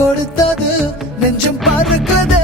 கொடுத்தது நெஞ்சம் பறக்குதே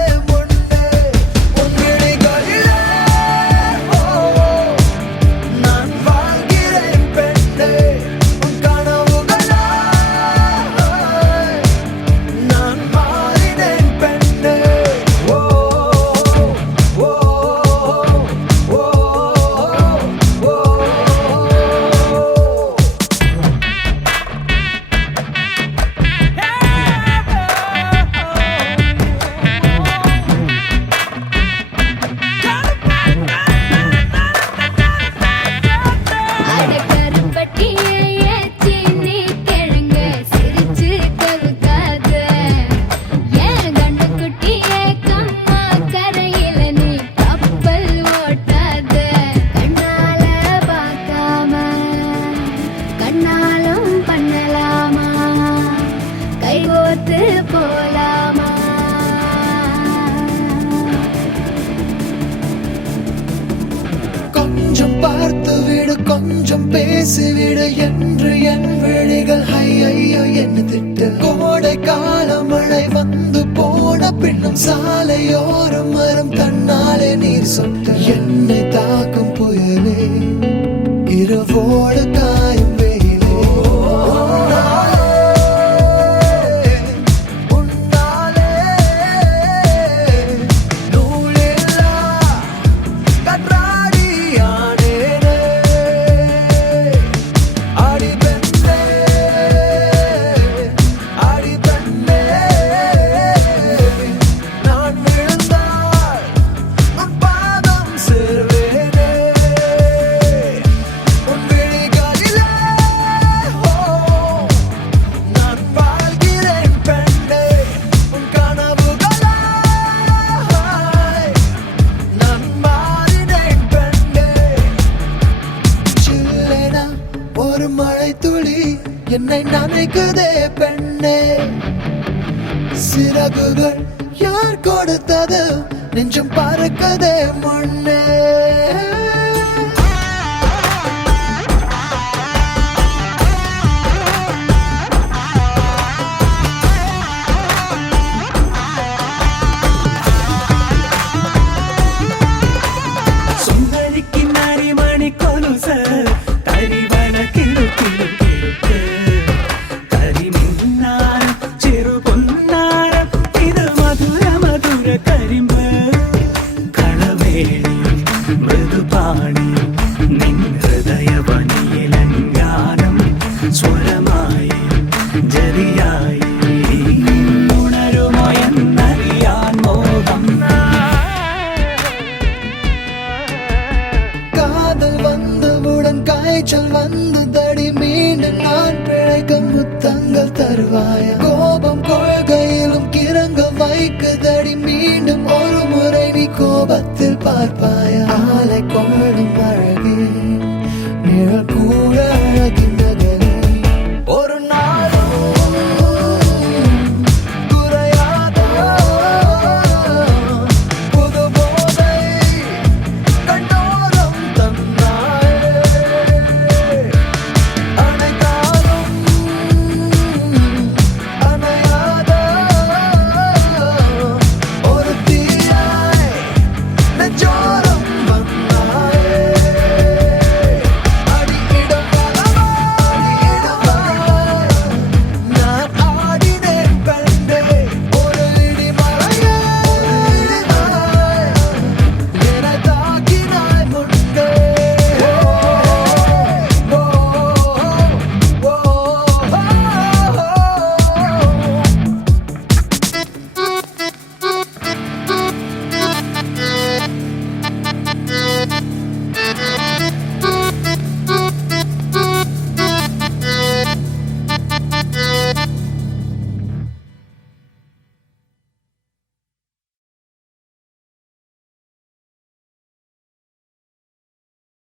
கொஞ்சம் பார்த்து விடு கொஞ்சம் பேசிவிடு என்று என் விழிகள் ஐயோ என்ன திட்டு கோடை கால மழை வந்து போன பின்னும் சாலையோரம் மரம் தன்னாலே நீர் சொட்டு என்னை தாக்கும் புயலே இரவோடு காயும் ஒரு மழை துளி என்னை நினைக்குதே பெண்ணே சிறகுகள் யார் கொடுத்தது நெஞ்சம் பறக்குதே முன்னே മൃദുപാണി നിൻ ഹൃദയവനിയിലങ്കാനം സ്വരമായി ജരിയായി ഉണരുമോ എന്നറിയാൻ മോഹം காதல் வந்தவுடன் காய்ச்சல் வந்ததடி மீண்டும் நான் பிழைக்க முத்தங்கள் தருவாய கோபம் கொள்கையிலும் கிறங்க வைக்குதடி மீண்டும் ஒரு முறை நீ கோபத்தில் பார்ப்பாய ஆலை கொள்ளும் அழகே நிழல்